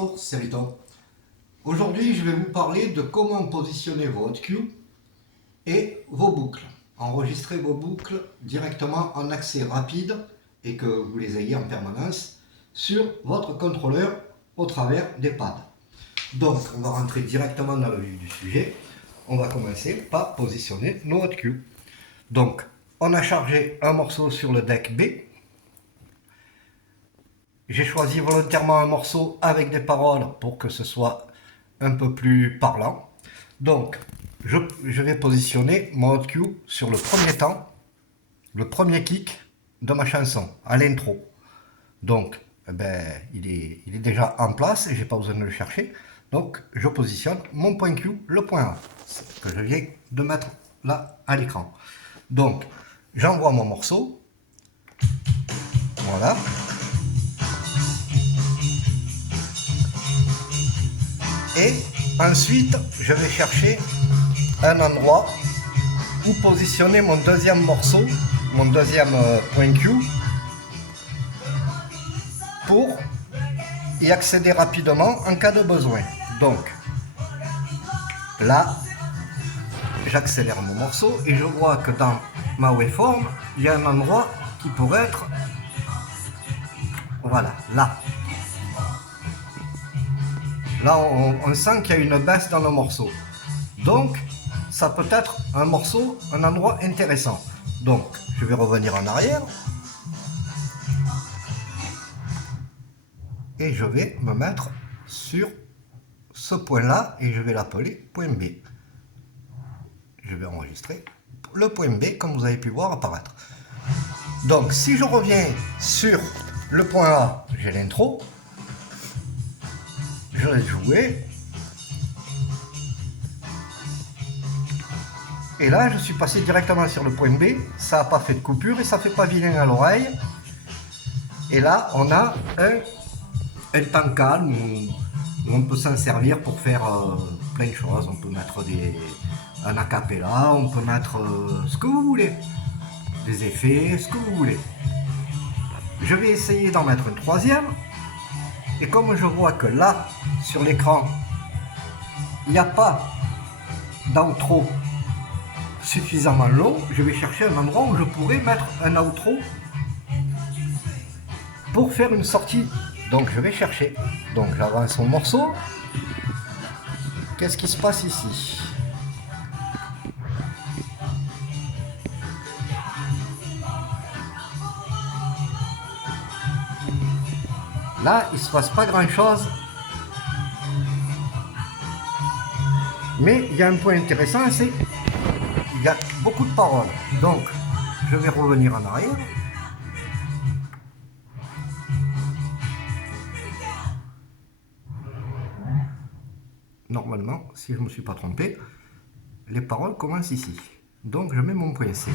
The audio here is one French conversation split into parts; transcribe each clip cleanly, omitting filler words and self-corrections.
Bonjour, c'est Riton. Aujourd'hui, je vais vous parler de comment positionner vos hot cues et vos boucles. Enregistrer vos boucles directement en accès rapide et que vous les ayez en permanence sur votre contrôleur au travers des pads. Donc, on va rentrer directement dans le vif du sujet. On va commencer par positionner nos hot cues. Donc, on a chargé un morceau sur le deck B. J'ai choisi volontairement un morceau avec des paroles pour que ce soit un peu plus parlant. Donc, je vais positionner mon hot cue sur le premier temps, le premier kick de ma chanson, à l'intro. Donc, il est déjà en place et j'ai pas besoin de le chercher. Donc, je positionne mon point Q, le point A, que je viens de mettre là à l'écran. Donc, j'envoie mon morceau. Voilà. Et ensuite, je vais chercher un endroit où positionner mon deuxième morceau, mon deuxième point Q, pour y accéder rapidement en cas de besoin. Donc, là, j'accélère mon morceau et je vois que dans ma waveform, il y a un endroit qui pourrait être, voilà, là. Là, on sent qu'il y a une baisse dans le morceau. Donc, ça peut être un morceau, un endroit intéressant. Donc, je vais revenir en arrière. Et je vais me mettre sur ce point-là et je vais l'appeler point B. Je vais enregistrer le point B comme vous avez pu voir apparaître. Donc, si je reviens sur le point A, j'ai l'intro. Je laisse jouer. Et là, je suis passé directement sur le point B. Ça n'a pas fait de coupure et ça ne fait pas vilain à l'oreille. Et là, on a un temps calme où on peut s'en servir pour faire plein de choses. On peut mettre un acapella, on peut mettre ce que vous voulez. Des effets, ce que vous voulez. Je vais essayer d'en mettre un troisième. Et comme je vois que là, sur l'écran, il n'y a pas d'outro suffisamment long, je vais chercher un endroit où je pourrais mettre un outro pour faire une sortie. Donc je vais chercher. Donc j'avance mon morceau. Qu'est-ce qui se passe ici? Là, il ne se passe pas grand-chose. Mais il y a un point intéressant, c'est qu'il y a beaucoup de paroles. Donc, je vais revenir en arrière. Normalement, si je ne me suis pas trompé, les paroles commencent ici. Donc, je mets mon point C.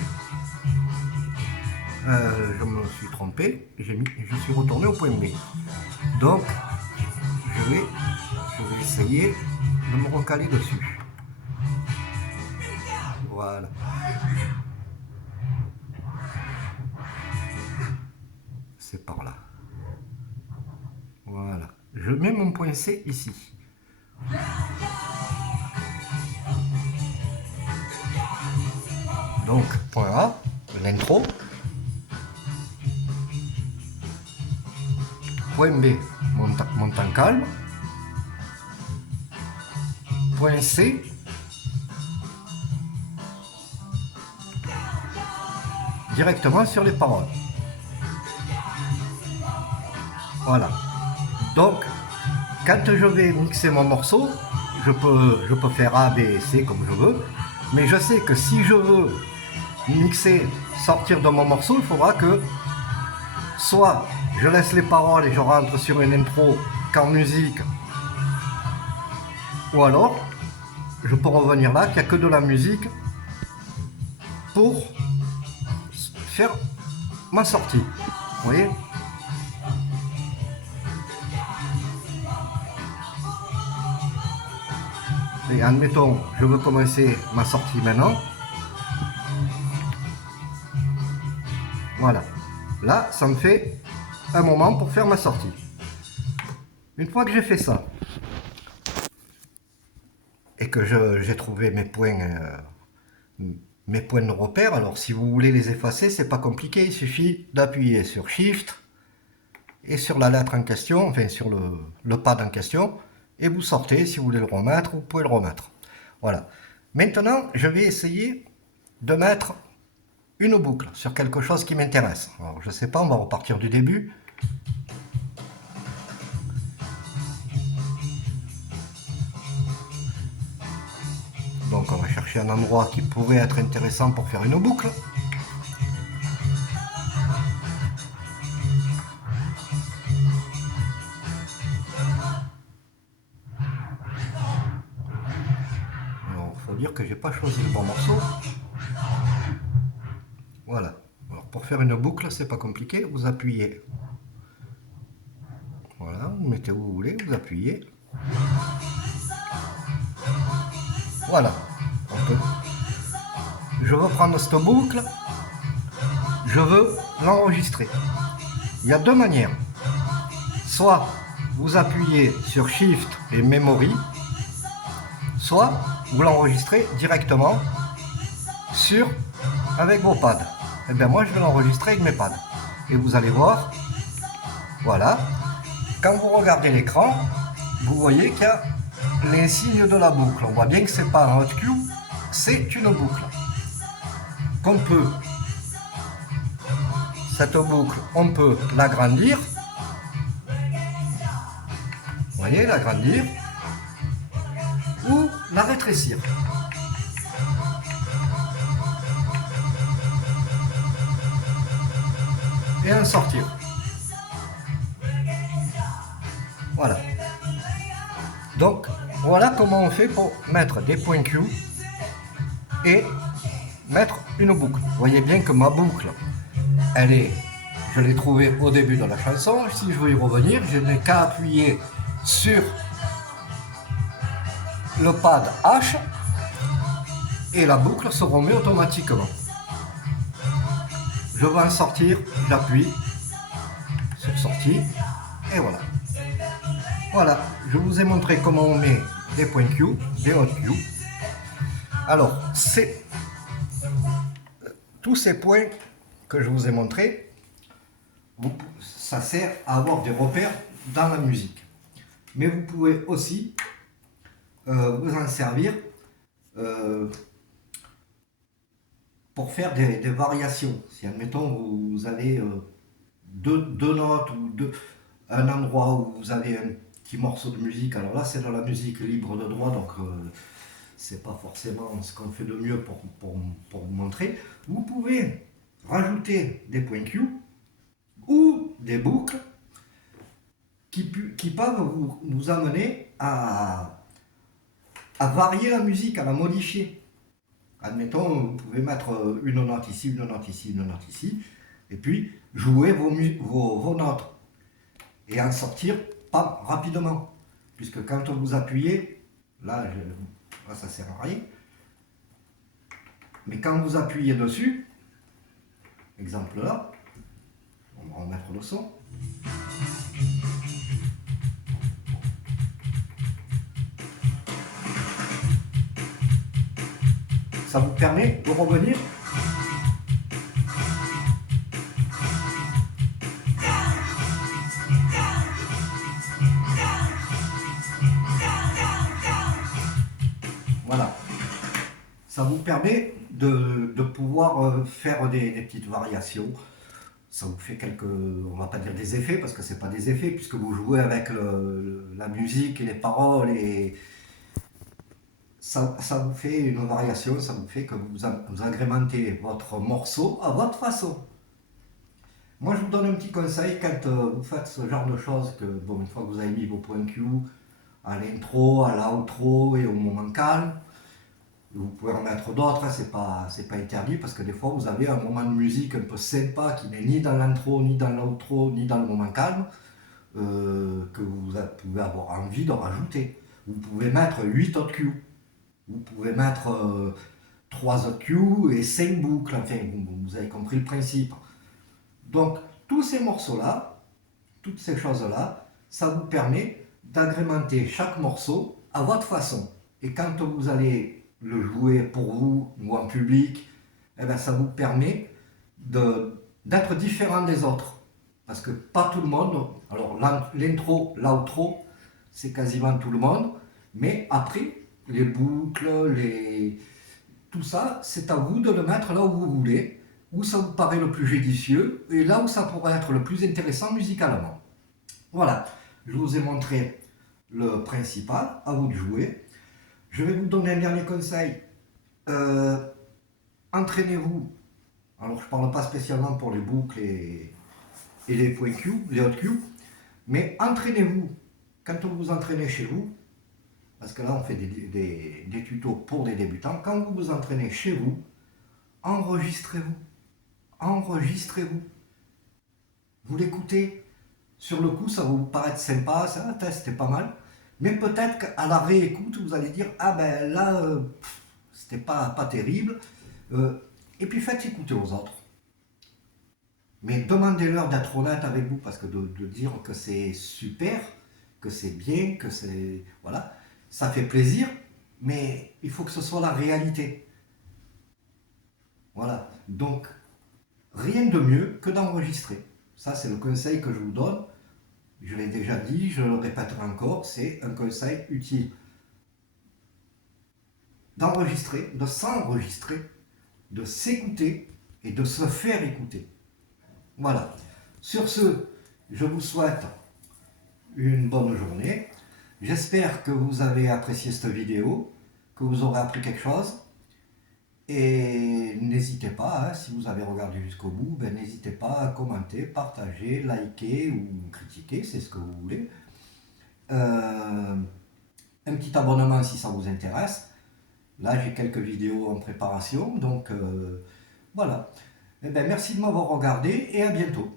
Je me suis trompé, je suis retourné au point B. Donc, je vais essayer de me recaler dessus. Voilà. C'est par là. Voilà. Je mets mon point C ici. Donc, point A, l'intro. Point B, mon temps calme. Point C, directement sur les paroles. Voilà. Donc, quand je vais mixer mon morceau, je peux faire A, B et C comme je veux. Mais je sais que si je veux mixer, sortir de mon morceau, il faudra que soit je laisse les paroles et je rentre sur une intro qu'en musique, ou alors je peux revenir là, qu'il n'y a que de la musique pour faire ma sortie. Vous voyez? Et admettons, je veux commencer ma sortie maintenant. Voilà. Là, ça me fait un moment pour faire ma sortie. Une fois que j'ai fait ça, et que j'ai trouvé mes points de repère, alors si vous voulez les effacer, c'est pas compliqué, il suffit d'appuyer sur Shift et sur la lettre en question, enfin sur le pad en question, et vous sortez. Si vous voulez le remettre, vous pouvez le remettre. Voilà. Maintenant, je vais essayer de mettre une boucle sur quelque chose qui m'intéresse. Alors, je sais pas, on va repartir du début. Donc on va chercher un endroit qui pourrait être intéressant pour faire une boucle. Alors il faut dire que j'ai pas choisi le bon morceau. Voilà. Alors pour faire une boucle, c'est pas compliqué, vous appuyez. Voilà, vous mettez où vous voulez, vous appuyez. Voilà. Je veux prendre cette boucle, je veux l'enregistrer. Il y a deux manières. Soit vous appuyez sur Shift et Memory, soit vous l'enregistrez directement avec vos pads. Et bien moi je vais l'enregistrer avec mes pads. Et vous allez voir, voilà, quand vous regardez l'écran, vous voyez qu'il y a l'insigne de la boucle. On voit bien que c'est pas un hot cue, c'est une boucle. Qu'on peut, cette boucle, on peut l'agrandir. Vous voyez, l'agrandir ou la rétrécir. Et en sortir. Voilà. Donc, voilà comment on fait pour mettre des points Q et mettre une boucle. Vous voyez bien que ma boucle, je l'ai trouvée au début de la chanson. Si je veux y revenir, je n'ai qu'à appuyer sur le pad H et la boucle se remet automatiquement. Je veux en sortir, j'appuie sur sortie et voilà. Voilà, je vous ai montré comment on met des points Q, des hot Q. Alors, tous ces points que je vous ai montrés, ça sert à avoir des repères dans la musique. Mais vous pouvez aussi vous en servir pour faire des variations. Si, admettons, vous avez deux notes ou un endroit où vous avez un petit morceau de musique, alors là c'est de la musique libre de droit, donc c'est pas forcément ce qu'on fait de mieux pour vous montrer. Vous pouvez rajouter des points Q ou des boucles qui peuvent vous amener à varier la musique, à la modifier. Admettons, vous pouvez mettre une note ici, une note ici, une note ici, et puis jouer vos notes et en sortir pas rapidement. Puisque quand vous appuyez, là ça sert à rien, mais quand vous appuyez dessus, exemple là, on va remettre le son. Ça vous permet de revenir voilà. Ça vous permet de pouvoir faire des petites variations. Ça vous fait on va pas dire des effets parce que c'est pas des effets puisque vous jouez avec la musique et les paroles et ça vous fait une variation, ça vous fait que vous agrémentez votre morceau à votre façon. Moi je vous donne un petit conseil quand vous faites ce genre de choses, que bon, une fois que vous avez mis vos points Q à l'intro, à l'outro et au moment calme, vous pouvez en mettre d'autres, hein, c'est pas interdit parce que des fois vous avez un moment de musique un peu sympa qui n'est ni dans l'intro, ni dans l'outro, ni dans le moment calme, que vous pouvez avoir envie de rajouter. Vous pouvez mettre 8 autres Q, vous pouvez mettre 3 autres Q et 5 boucles, enfin vous avez compris le principe. Donc tous ces morceaux-là, toutes ces choses-là, ça vous permet d'agrémenter chaque morceau à votre façon. Et quand vous allez le jouer pour vous ou en public, eh bien, ça vous permet d'être différent des autres. Parce que pas tout le monde, alors l'intro, l'outro, c'est quasiment tout le monde, mais après, les boucles, tout ça, c'est à vous de le mettre là où vous voulez, où ça vous paraît le plus judicieux, et là où ça pourrait être le plus intéressant musicalement. Voilà, je vous ai montré le principal, à vous de jouer. Je vais vous donner un dernier conseil. Entraînez-vous. Alors je ne parle pas spécialement pour les boucles et les points Q, les hot Q, mais entraînez-vous. Quand vous vous entraînez chez vous, parce que là on fait des tutos pour des débutants, quand vous vous entraînez chez vous, enregistrez-vous. Enregistrez-vous. Vous l'écoutez. Sur le coup, ça va vous paraître sympa, ça, c'était pas mal. Mais peut-être qu'à la réécoute, vous allez dire, ah ben là, c'était pas terrible. Et puis faites écouter aux autres. Mais demandez-leur d'être honnête avec vous, parce que de dire que c'est super, que c'est bien, que c'est... Voilà, ça fait plaisir, mais il faut que ce soit la réalité. Voilà, donc rien de mieux que d'enregistrer. Ça, c'est le conseil que je vous donne. Je l'ai déjà dit, je le répéterai encore, c'est un conseil utile. D'enregistrer, de s'enregistrer, de s'écouter et de se faire écouter. Voilà. Sur ce, je vous souhaite une bonne journée. J'espère que vous avez apprécié cette vidéo, que vous aurez appris quelque chose. Et n'hésitez pas, hein, si vous avez regardé jusqu'au bout, ben, n'hésitez pas à commenter, partager, liker ou critiquer, c'est ce que vous voulez. Un petit abonnement si ça vous intéresse. Là, j'ai quelques vidéos en préparation, donc voilà. Eh ben, merci de m'avoir regardé et à bientôt.